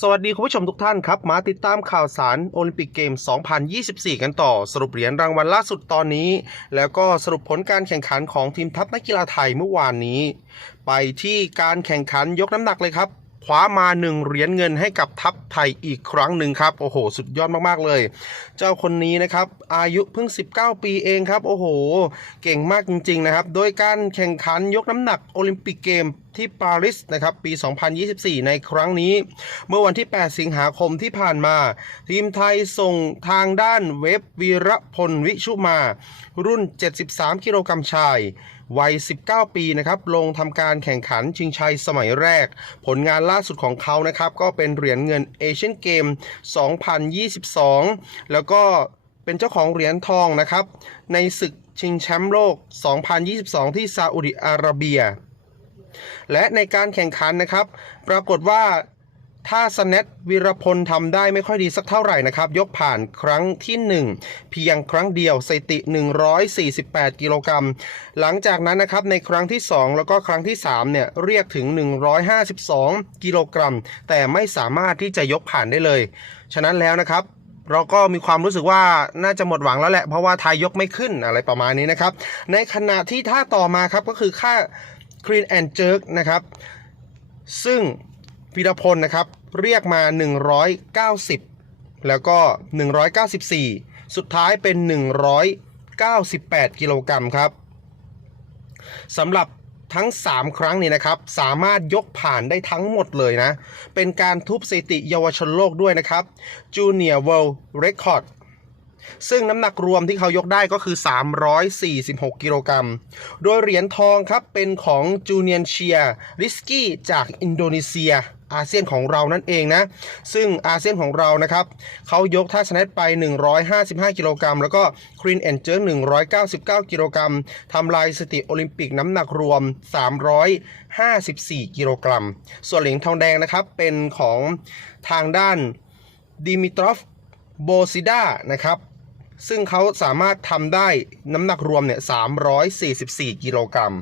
สวัสดีคุณผู้ชมทุกท่านครับ มาติดตามข่าวสารโอลิมปิกเกม 2024 กันต่อ สรุปเหรียญรางวัลล่าสุดตอนนี้ แล้วก็สรุปผลการแข่งขันของทีมทัพนักกีฬาไทยเมื่อวานนี้ ไปที่การแข่งขันยกน้ำหนักเลยครับ คว้ามาหนึ่งเหรียญเงินให้กับทัพไทยอีกครั้งหนึ่งครับ โอ้โห สุดยอดมาก ๆ เลย เจ้าคนนี้นะครับ อายุเพิ่ง 19 ปีเองครับ โอ้โห เก่งมากจริง ๆ นะครับ โดยการแข่งขันยกน้ำหนักโอลิมปิกเกมที่ปารีสนะครับปี 2024 ในครั้งนี้ เมื่อวันที่ 8 สิงหาคมที่ผ่านมา ทีมไทยส่งทางด้านเวฟวีระพลวิชุมา รุ่น 73 กิโลกรัมชาย วัย 19 ปีนะครับลงทำการแข่งขันชิงชัยสมัยแรก ผลงานล่าสุดของเขานะครับก็เป็นเหรียญเงินเอเชียนเกม 2022 แล้วก็เป็นเจ้าของเหรียญทองนะครับ ในศึกชิงแชมป์โลก 2022 ที่ซาอุดิอาระเบีย และในการแข่งขันนะครับ ปรากฏว่า ถ้าสแนตวีรพลทำได้ไม่ค่อยดีสักเท่าไหร่นะครับ ยกผ่านครั้งที่ 1 เพียงครั้งเดียวสถิติ 148 กิโลกรัม หลังจากนั้นนะครับในครั้งที่ 2 แล้วก็ครั้งที่3เนี่ยเรียกถึง 152 กิโลกรัม แต่ไม่สามารถที่จะยกผ่านได้เลย ฉะนั้นแล้วนะครับเราก็มีความรู้สึกว่าน่าจะหมดหวังแล้วแหละ เพราะว่าไทยยกไม่ขึ้นอะไรประมาณนี้นะครับ ในขณะที่ท่าต่อมาครับก็คือค่า Clean and Jerk นะครับ ซึ่งพีรพลนะครับ เรียกมา 190 แล้วก็ 194 สุดท้ายเป็น 198 กิโลกรัมครับสำหรับทั้ง 3 ครั้งนี้นะครับ สามารถยกผ่านได้ทั้งหมดเลยนะ เป็นการทุบสถิติเยาวชนโลกด้วยนะครับ Junior World Record ซึ่งน้ำหนักรวมที่เขายกได้ก็คือ 346 กิโลกรัม โดยเหรียญทองครับเป็นของจูเนียนเชียริสกี้จากอินโดนีเซีย อาเซียนของเรานั่นเองนะ ซึ่งอาเซียนของเรานะครับ เขายกท่าชนะไป 155 กิโลกรัม แล้วก็ครีนแอนเจอร์199 กิโลกรัมทำลายสถิติโอลิมปิกน้ำหนักรวม 354 กิโลกรัม ส่วนเหรียญทองแดงนะครับเป็นของทางด้านดิมิทรอฟ โบซิด้านะครับ ซึ่งเขาสามารถทำได้น้ำหนักรวมเนี่ย344 กิโลกรัม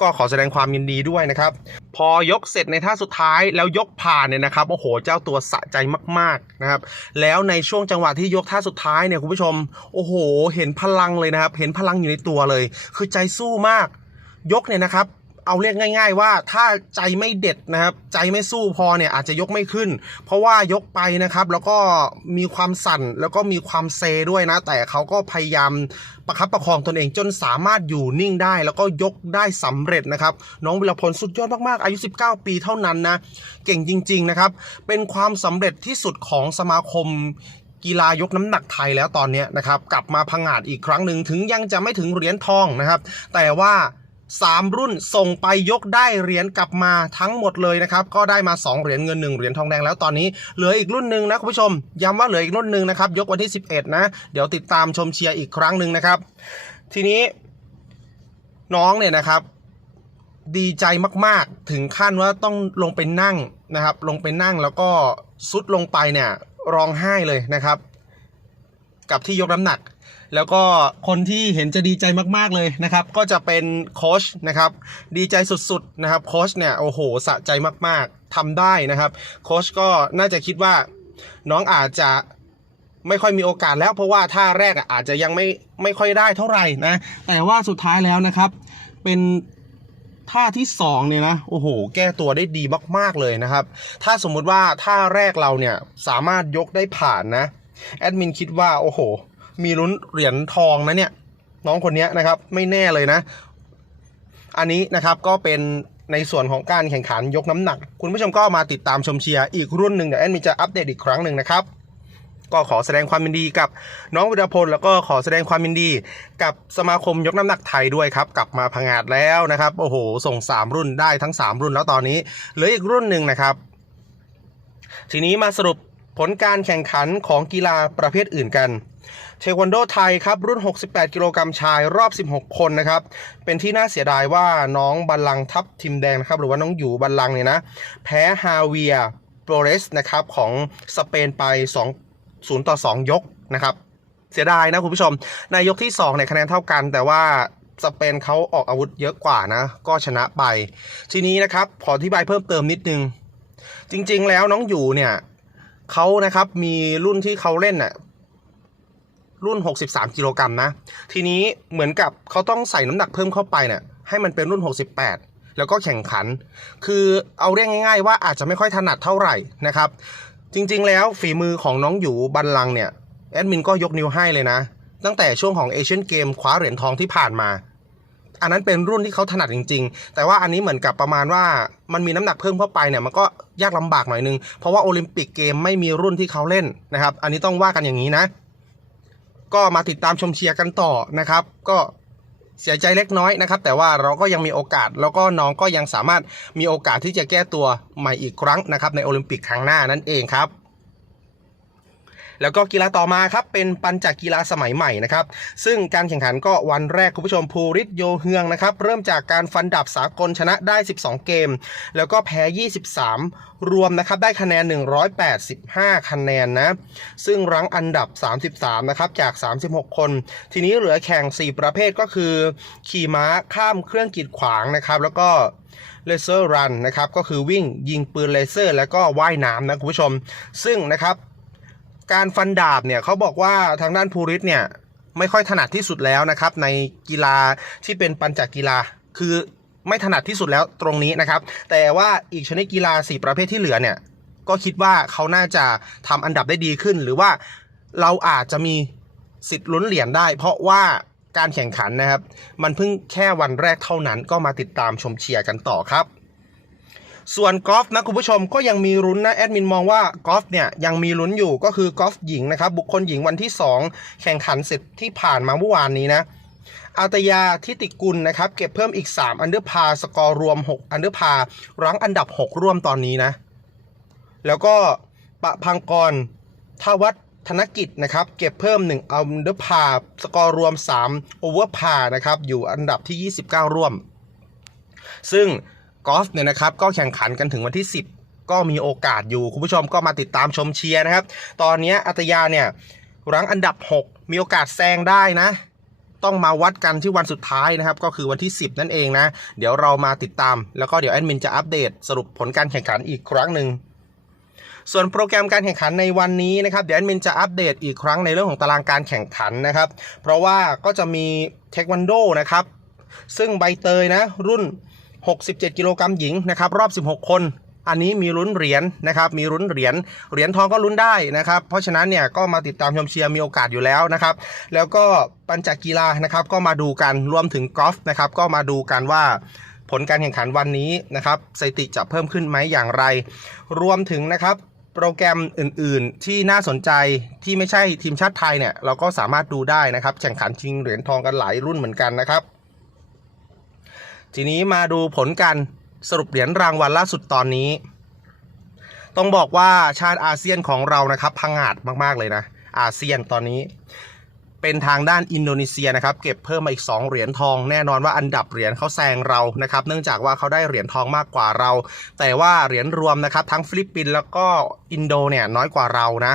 ก็ขอแสดงความยินดีด้วยนะครับ พอยกเสร็จในท่าสุดท้ายแล้วยกผ่านเนี่ยนะครับ โอ้โห เจ้าตัวสะใจมากๆนะครับ แล้วในช่วงจังหวะที่ยกท่าสุดท้ายเนี่ยคุณผู้ชม โอ้โห เห็นพลังเลยนะครับ เห็นพลังอยู่ในตัวเลย คือใจสู้มาก ยกเนี่ยนะครับ เอาเรียกง่าย ๆ ว่าถ้าใจไม่เด็ดนะครับ ใจไม่สู้พอเนี่ยอาจจะยกไม่ขึ้น เพราะว่ายกไปนะครับ แล้วก็มีความสั่นแล้วก็มีความเซด้วยนะ แต่เขาก็พยายามประคับประคองตนเองจนสามารถอยู่นิ่งได้ แล้วก็ยกได้สำเร็จนะครับ น้องวิรพลสุดยอดมากๆอายุ 19 ปีเท่านั้นนะ เก่งจริง ๆนะครับ เป็นความสำเร็จที่สุดของสมาคมกีฬายกน้ำหนักไทยแล้วตอนนี้นะครับ กลับมาพังอาจอีกครั้งหนึ่งถึงยังจะไม่ถึงเหรียญทองนะครับ แต่ว่า 3 รุ่นส่งไปยกได้เหรียญกลับมาทั้งหมดเลยนะครับ ก็ได้มา 2 เหรียญเงิน 1 เหรียญทองแดงแล้วตอนนี้เหลืออีกรุ่นหนึ่งนะคุณผู้ชม ย้ำว่าเหลืออีกรุ่นหนึ่งนะครับ ยกวันที่ 11 นะ เดี๋ยวติดตามชมเชียร์อีกครั้งหนึ่งนะครับ ทีนี้น้องเนี่ยนะครับ ดีใจมากๆ ถึงขั้นว่าต้องลงไปนั่งนะครับ ลงไปนั่งแล้วก็ซุดลงไปเนี่ยร้องไห้เลยนะครับ กับที่ยกน้ำหนัก แล้วก็คนที่เห็นจะดีใจมากๆเลยนะครับ ก็จะเป็นโค้ชนะครับ ดีใจสุดๆนะครับโค้ชเนี่ยโอ้โหสะใจมากๆทำได้นะครับโค้ชก็น่าจะคิดว่าน้องอาจจะไม่ค่อยมีโอกาสแล้วเพราะว่าท่าแรกอาจจะยังไม่ไม่ค่อยได้เท่าไหร่นะ แต่ว่าสุดท้ายแล้วนะครับ เป็นท่าที่สองเนี่ยนะโอ้โห แก้ตัวได้ดีมาก ๆเลยนะครับ ถ้าสมมุติว่าท่าแรกเราเนี่ยสามารถยกได้ผ่านนะ แอดมินคิดว่าโอ้โห มีลุ้นเหรียญทองนะเนี่ย น้องคนนี้นะครับไม่แน่เลยนะ อันนี้นะครับก็เป็นในส่วนของการแข่งขันยกน้ำหนัก คุณผู้ชมก็มาติดตามชมเชียร์อีกรุ่นหนึ่งเดี๋ยวแอดมินจะอัปเดตอีกครั้งหนึ่งนะครับ ก็ขอแสดงความยินดีกับน้องวิรพลแล้วก็ขอแสดงความยินดี กับสมาคมยกน้ำหนักไทยด้วยครับ กลับมาพังงาดแล้วนะครับ โอ้โห ส่ง 3 รุ่นได้ทั้ง 3 รุ่นแล้วตอนนี้เหลืออีกรุ่นหนึ่งนะครับ ทีนี้มาสรุป ผลการแข่งขันของกีฬาประเภทอื่นกัน เทควันโดไทยครับ รุ่น 68 กิโลกรัมชายรอบ 16 คนนะครับ เป็นที่น่าเสียดายว่าน้องบัลลังทัพทิมแดงนะครับหรือว่าน้องอยู่บัลลังเนี่ยนะ แพ้ฮาเวียโปรเรสนะครับของสเปนไป 2 0 ต่อ 2 ยกนะครับ เสียดายนะคุณผู้ชม ในยกที่2เนี่ยคะแนนเท่ากัน แต่ว่าสเปนเขาออกอาวุธเยอะกว่านะ ก็ชนะไป ทีนี้นะครับขออธิบายเพิ่มเติมนิดนึง จริงๆ แล้วน้องอยู่เนี่ย เขานะครับมีรุ่นที่เขาเล่นน่ะรุ่น 63 กิโลกรัมนะ ทีนี้เหมือนกับเขาต้องใส่น้ำหนักเพิ่มเข้าไปเนี่ยให้มันเป็นรุ่น 68 แล้วก็แข่งขัน คือเอาเรียกง่าย ๆ ว่าอาจจะไม่ค่อยถนัดเท่าไหร่นะครับ จริงๆ แล้วฝีมือของน้องอยู่บันลังเนี่ยแอดมินก็ยกนิ้วให้เลยนะ ตั้งแต่ช่วงของเอเชียนเกมคว้าเหรียญทองที่ผ่านมา อันนั้นเป็นรุ่นที่เขาถนัดจริง ๆ แต่ว่าอันนี้เหมือนกับประมาณว่ามันมีน้ำหนักเพิ่มเข้าไปเนี่ยมันก็ยากลำบากหน่อยนึง เพราะว่าโอลิมปิกเกมไม่มีรุ่นที่เขาเล่นนะครับ อันนี้ต้องว่ากันอย่างนี้นะ ก็มาติดตามชมเชียร์กันต่อนะครับ ก็เสียใจเล็กน้อยนะครับ แต่ว่าเราก็ยังมีโอกาส แล้วก็น้องก็ยังสามารถมีโอกาสที่จะแก้ตัวใหม่อีกครั้งนะครับในโอลิมปิกครั้งหน้านั่นเองครับ แล้วก็กีฬาต่อมาครับเป็นปัญจกีฬาสมัยใหม่นะครับซึ่งการแข่งขันก็วันแรกคุณผู้ชมภูริศโยเฮืองนะครับเริ่มจากการฟันดับสากลชนะได้ 12 เกม แล้วก็แพ้ 23 รวมนะครับได้คะแนน 185 คะแนนนะซึ่งรั้งอันดับ 33 นะครับจาก 36 คน ทีนี้เหลือแข่ง 4 ประเภทก็คือ ขี่ม้าข้ามเครื่องกีดขวางนะครับแล้วก็เลเซอร์รันนะครับก็คือวิ่งยิงปืนเลเซอร์ แล้วก็ว่ายน้ำนะคุณผู้ชม ซึ่งนะครับ การฟันดาบเนี่ยเขาบอกว่าทางด้านภูริศเนี่ยไม่ค่อยถนัดที่สุดแล้วนะครับ ในกีฬาที่เป็นปัญจกกีฬาคือไม่ถนัดที่สุดแล้วตรงนี้นะครับ แต่ว่าอีกชนิดกีฬาสี่ประเภทที่เหลือเนี่ยก็คิดว่าเขาน่าจะทำอันดับได้ดีขึ้น หรือว่าเราอาจจะมีสิทธิ์ลุ้นเหรียญได้ เพราะว่าการแข่งขันนะครับ มันเพิ่งแค่วันแรกเท่านั้นก็มาติดตามชมเชียร์กันต่อครับ ส่วนกอล์ฟนะคุณผู้ชมก็ยังมีลุ้นนะแอดมินมองว่ากอล์ฟเนี่ยยังมีลุ้นอยู่ก็คือกอล์ฟหญิงนะครับบุคคลหญิงวันที่ 2 แข่งขันเสร็จที่ผ่านมาเมื่อวานนี้นะอาตยาทิติกุลนะครับเก็บเพิ่มอีก 3 อันเดอร์พาสกอร์รวม 6 อันเดอร์พารั้งอันดับ 6 ร่วมตอนนี้นะ แล้วก็ปะพังกรทวัฒธนกิจนะครับ เก็บเพิ่ม 1 อันเดอร์พาสกอร์รวม 3 โอเวอร์พานะครับ อยู่อันดับที่ 29 ร่วม ซึ่ง กอล์ฟเนี่ยนะครับก็แข่งขันกันถึงวันที่ 10 ก็มีโอกาสอยู่ คุณผู้ชมก็มาติดตามชมเชียร์นะครับ ตอนนี้อัตยาเนี่ยรั้งอันดับ 6 มีโอกาสแซงได้นะ ต้องมาวัดกันที่วันสุดท้ายนะครับ ก็คือวันที่ 10 นั่นเองนะ เดี๋ยวเรามาติดตาม แล้วก็เดี๋ยวแอดมินจะอัปเดตสรุปผลการแข่งขันอีกครั้งหนึ่งส่วนโปรแกรมการแข่งขันในวันนี้นะครับเดี๋ยวแอดมินจะอัปเดตอีกครั้งในเรื่องของตารางการแข่งขันนะครับ เพราะว่าก็จะมีเทควันโดนะครับ ซึ่งใบเตยนะรุ่น 67 กิโลกรัมหญิงนะครับรอบ 16 คน อันนี้มีลุ้นเหรียญนะครับมีลุ้นเหรียญเหรียญทองก็ลุ้นได้นะครับ เพราะฉะนั้นเนี่ยก็มาติดตามชมเชียร์มีโอกาสอยู่แล้วนะครับ แล้วก็ปัญจกีฬานะครับก็มาดูกันรวมถึงกอล์ฟนะครับก็มาดูกันว่าผลการแข่งขันวันนี้นะครับสถิติจะเพิ่มขึ้นไหมอย่างไร รวมถึงนะครับโปรแกรมอื่น ๆ ที่น่าสนใจที่ไม่ใช่ทีมชาติไทยเนี่ยเราก็สามารถดูได้นะครับ แข่งขันชิงเหรียญทองกันหลายรุ่นเหมือนกันนะครับ ทีนี้มาดูผลการสรุปเหรียญรางวัลล่าสุดตอนนี้ ต้องบอกว่าชาติอาเซียนของเรานะครับพังอาจมากๆเลยนะ อาเซียนตอนนี้ เป็นทางด้านอินโดนีเซียนะครับ เก็บเพิ่มมาอีก 2 เหรียญทองแน่นอนว่าอันดับเหรียญเขาแซงเรานะครับ เนื่องจากว่าเขาได้เหรียญทองมากกว่าเรา แต่ว่าเหรียญรวมนะครับ ทั้งฟิลิปปินส์แล้วก็อินโดเนี่ยน้อยกว่าเรานะ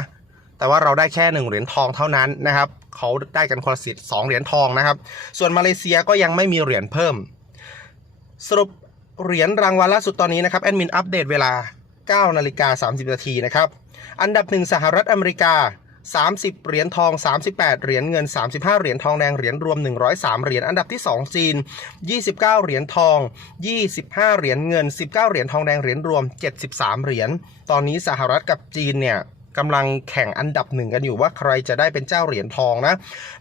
แต่ว่าเราได้แค่หนึ่งเหรียญทองเท่านั้นนะครับเขาได้กันคนละสิทธิ์สองเหรียญทองนะครับ ส่วนมาเลเซียก็ยังไม่มีเหรียญเพิ่ม สรุปเหรียญรางวัลล่าสุดตอนนี้นะครับแอดมินอัปเดตเวลา 9 นาฬิกา 30 นาทีนะครับ อันดับ 1 สหรัฐอเมริกา 30 เหรียญทอง 38 เหรียญเงิน 35 เหรียญทองแดง เหรียญรวม 103 เหรียญ อันดับที่ 2 จีน 29 เหรียญทอง 25 เหรียญเงิน 19 เหรียญทองแดง เหรียญรวม 73 เหรียญ ตอนนี้สหรัฐกับจีนเนี่ย กำลังแข่งอันดับหนึ่งกันอยู่ว่าใครจะได้เป็นเจ้าเหรียญทองนะ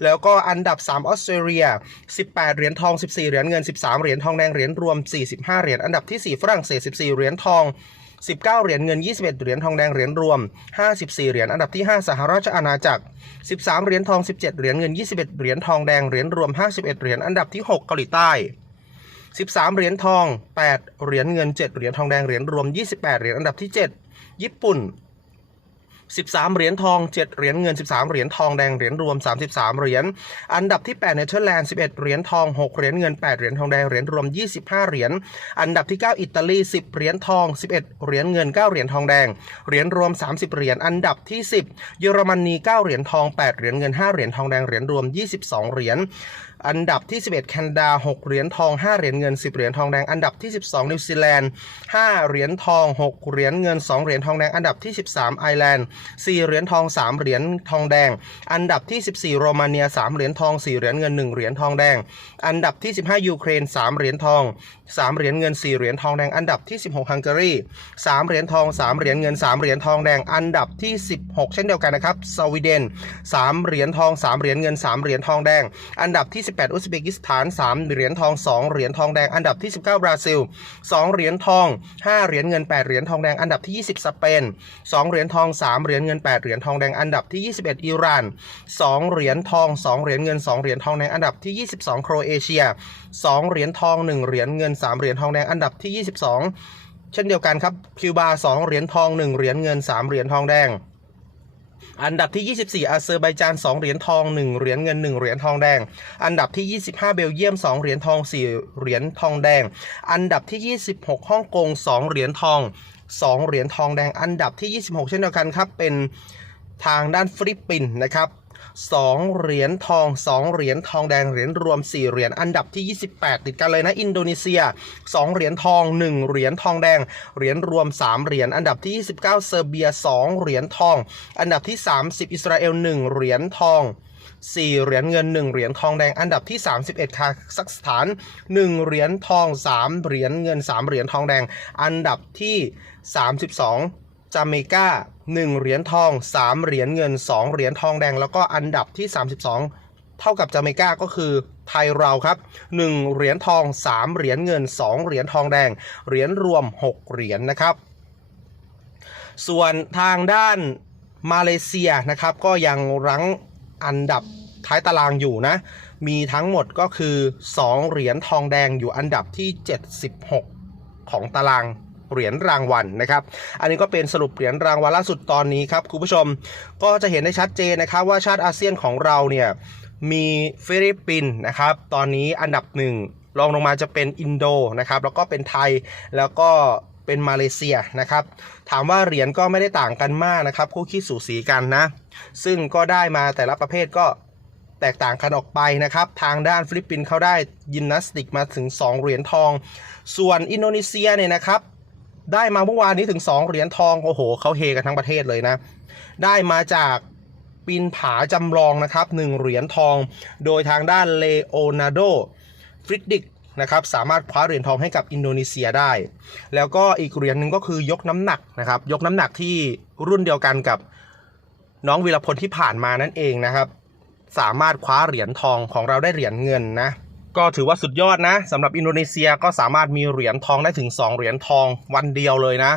แล้วก็อันดับ 3 ออสเตรเลีย 18 เหรียญทอง 14 เหรียญเงิน 13 เหรียญทองแดงเหรียญรวม 45 เหรียญ อันดับที่ 4 ฝรั่งเศส 14 เหรียญทอง 19 เหรียญเงิน 21 เหรียญทองแดงเหรียญรวม 54 เหรียญ อันดับที่ 5 สหราชอาณาจักร 13 เหรียญทอง 17 เหรียญเงิน 21 เหรียญทองแดงเหรียญรวม 51 เหรียญ อันดับที่ 6 เกาหลีใต้ 13 เหรียญทอง 8 เหรียญเงิน 7 เหรียญทองแดงเหรียญรวม 28 เหรียญ อันดับที่ 7 ญี่ปุ่น 13 เหรียญทอง 7 เหรียญเงิน 13 เหรียญทองแดงเหรียญรวม 33 เหรียญ อันดับที่8เนเธอร์แลนด์ 11 เหรียญทอง 6 เหรียญเงิน 8 เหรียญทองแดงเหรียญรวม 25 เหรียญ อันดับที่ 9 อิตาลี 10 เหรียญทอง 11 เหรียญเงิน 9 เหรียญทองแดง เหรียญรวม 30 เหรียญ อันดับที่ 10 เยอรมนี 9 เหรียญทอง 8 เหรียญเงิน 5 เหรียญทองแดง เหรียญรวม 22 เหรียญ อันดับที่ 11 แคนาดา 6 เหรียญทอง 5 เหรียญเงิน 10 เหรียญทองแดง อันดับที่ 12 นิวซีแลนด์ 5 เหรียญทอง 6 เหรียญเงิน 2 เหรียญทองแดง อันดับที่ 13 ไอร์แลนด์ 4 เหรียญทอง 3 เหรียญทองแดง อันดับที่ 14 โรมาเนีย 3 เหรียญทอง 4 เหรียญเงิน 1 เหรียญทองแดง อันดับที่ 15 ยูเครน 3 เหรียญทอง 3 เหรียญเงิน 4 เหรียญทองแดง อันดับที่ 16 ฮังการี 3 เหรียญทอง 3 เหรียญเงิน 3 เหรียญทองแดง อันดับที่ 16 เช่นเดียวกันนะครับ สวีเดน 3 เหรียญทอง 3 เหรียญเงิน 3 เหรียญทองแดง อันดับที่18 อุซเบกิสถาน 3 เหรียญทอง 2 เหรียญทองแดง อันดับที่ 19 บราซิล 2 เหรียญทอง 5 เหรียญเงิน 8 เหรียญทองแดง อันดับที่ 20 สเปน 2 เหรียญทอง 3 เหรียญเงิน 8 เหรียญทองแดง อันดับที่ 21 อิหร่าน 2 เหรียญทอง 2 เหรียญเงิน 2 เหรียญทองแดง อันดับที่ 22 โครเอเชีย 2 เหรียญทอง 1 เหรียญเงิน 3 เหรียญทองแดง อันดับที่ 22 เช่นเดียวกันครับ คิวบา 2 เหรียญทอง 1 เหรียญเงิน 3 เหรียญทองแดง อันดับที่ 24อาเซอร์ไบจาน2เหรียญทอง 1 เหรียญเงิน 1 เหรียญทองแดง อันดับที่ 25 เบลเยียม 2 เหรียญทอง 4 เหรียญทองแดง อันดับที่ 26ฮ่องกง 2 เหรียญทอง 2 เหรียญทองแดง อันดับที่ 26 เช่นเดียวกันครับเป็นทางด้านฟิลิปปินส์นะครับ 2 เหรียญทอง 2 เหรียญทองแดงเหรียญรวม 4 เหรียญอันดับที่ 28 ติดกันเลยนะอินโดนีเซีย 2 เหรียญทอง 1 เหรียญทองแดง เหรียญรวม 3 เหรียญอันดับที่ 29 เซอร์เบีย 2 เหรียญทอง อันดับที่ 30 อิสราเอล 1 เหรียญทอง4เหรียญเงิน1เหรียญทองแดงอันดับที่ 31คาซัคสถาน1เหรียญทอง3เหรียญเงิน3เหรียญทองแดง อันดับที่ 32 จาเมกา1เหรียญทอง 3 เหรียญเงิน 2 เหรียญทองแดง แล้วก็อันดับที่ 32 เท่ากับจาเมกาก็คือไทยเราครับ 1 เหรียญทอง 3 เหรียญเงิน 2 เหรียญทองแดง เหรียญรวม 6 เหรียญนะครับ ส่วนทางด้านมาเลเซียนะครับ ก็ยังรั้งอันดับท้ายตารางอยู่นะ มีทั้งหมดก็คือ 2 เหรียญทองแดงอยู่อันดับที่ 76 ของตาราง เหรียญรางวัลนะครับ อันนี้ก็เป็นสรุปเหรียญรางวัลล่าสุดตอนนี้ครับคุณผู้ชมก็จะเห็นได้ชัดเจนนะครับว่าชาติอาเซียนของเราเนี่ยมีฟิลิปปินส์นะครับ ตอนนี้อันดับหนึ่งรองลงมาจะเป็นอินโดนะครับแล้วก็เป็นไทยแล้วก็เป็นมาเลเซียนะครับ ถามว่าเหรียญก็ไม่ได้ต่างกันมากนะครับ คู่ขี้สูสีกันนะ ซึ่งก็ได้มาแต่ละประเภทก็แตกต่างกันออกไปนะครับ ทางด้านฟิลิปปินส์เขาได้ยิมนาสติกมาถึง 2 เหรียญทอง ส่วนอินโดนีเซียเนี่ยนะครับ ได้มาเมื่อวานนี้ถึง 2 เหรียญทอง โอ้โหเขาเฮกันทั้งประเทศเลยนะ ได้มาจากปีนผาจำลองนะครับ1เหรียญทอง โดยทางด้านเลโอนาร์โดฟริดดิกนะครับสามารถคว้าเหรียญทองให้กับอินโดนีเซียได้ แล้วก็อีกเหรียญหนึ่งก็คือยกน้ำหนักนะครับ ยกน้ำหนักที่รุ่นเดียวกันกับน้องวีรพลที่ผ่านมานั่นเองนะครับ สามารถคว้าเหรียญทองของเราได้เหรียญเงินนะ ก็ถือว่าสุดยอดนะสำหรับอินโดนีเซียก็สามารถมีเหรียญทองได้ถึง 2 เหรียญทองวันเดียวเลยนะ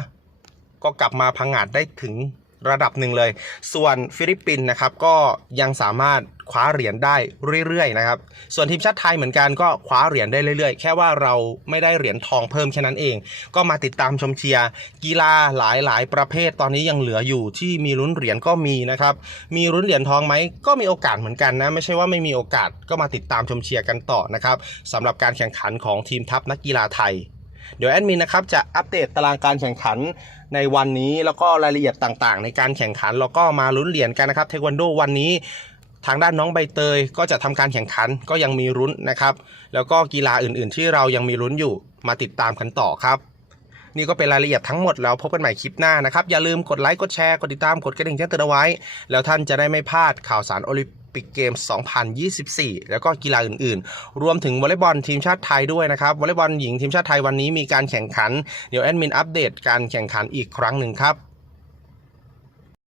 ก็กลับมาพังงาดได้ถึง ระดับหนึ่งเลย ส่วนฟิลิปปินส์นะครับก็ยังสามารถคว้าเหรียญได้เรื่อยๆนะครับ ส่วนทีมชาติไทยเหมือนกันก็คว้าเหรียญได้เรื่อยๆ แค่ว่าเราไม่ได้เหรียญทองเพิ่มแค่นั้นเอง ก็มาติดตามชมเชียร์กีฬาหลายๆ ประเภทตอนนี้ยังเหลืออยู่ที่มีลุ้นเหรียญก็มีนะครับ มีลุ้นเหรียญทองไหมก็มีโอกาสเหมือนกันนะ ไม่ใช่ว่าไม่มีโอกาสก็มาติดตามชมเชียร์กันต่อนะครับสำหรับการแข่งขันของทีมทัพนักกีฬาไทย เดี๋ยวแอดมินนะครับจะอัปเดตตารางการแข่งขัน ในวันนี้แล้วก็รายละเอียดต่างๆ ในการแข่งขันแล้วก็มาลุ้นเหรียญกันนะครับเทควันโดวันนี้ทางด้านน้องใบเตยก็จะทำการแข่งขันก็ยังมีลุ้นนะครับ แล้วก็กีฬาอื่นๆ ที่เรายังมีลุ้นอยู่มาติดตามกันต่อครับ นี่ก็เป็นรายละเอียดทั้งหมดแล้วพบกันใหม่คลิปหน้านะครับ อย่าลืมกดไลค์กดแชร์กดติดตามกดกระดิ่งแจ้งเตือนเอาไว้ แล้วท่านจะได้ไม่พลาดข่าวสารโอลิม ปิกเกม 2024 แล้วก็กีฬาอื่นๆ รวมถึงวอลเลย์บอลทีมชาติไทยด้วยนะครับวอลเลย์บอลหญิงทีมชาติไทยวันนี้มีการแข่งขัน เดี๋ยวแอดมินอัปเดตการแข่งขันอีกครั้งหนึ่งครับ